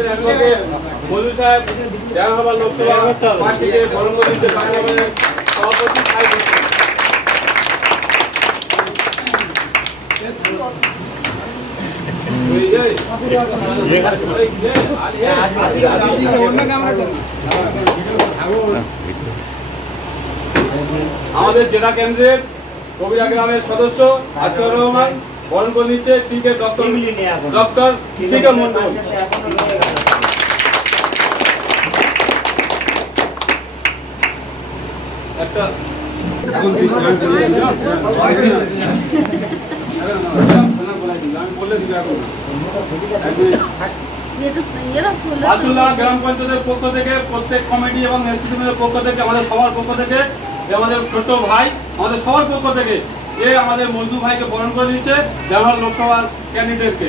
আমাদের অ্যাডভোকেট মধু সাহেব জাহাঙ্গীরনগর লোকসভা পার্টিকে বরণ করে দিতে পারেন সভাপতি সাহেব। আমাদের জেলা কেন্দ্রের কবিরা গ্রামের সদস্য আতিউর রহমান বরণ করে নিচ্ছে টিকে ডক্টর টিকে মন্ডল। একটা আসুল্লাহ গ্রাম পঞ্চায়েতের পক্ষ থেকে প্রত্যেক কমিটি এবং নেতৃত্বের পক্ষ থেকে আমাদের সবার পক্ষ থেকে আমাদের ছোট ভাই আমাদের সবার পক্ষ থেকে আমাদের মজদু ভাইকে বরণ করে দিচ্ছে জাহাঙ্গীরনগর লোকসভার ক্যান্ডিডেটকে।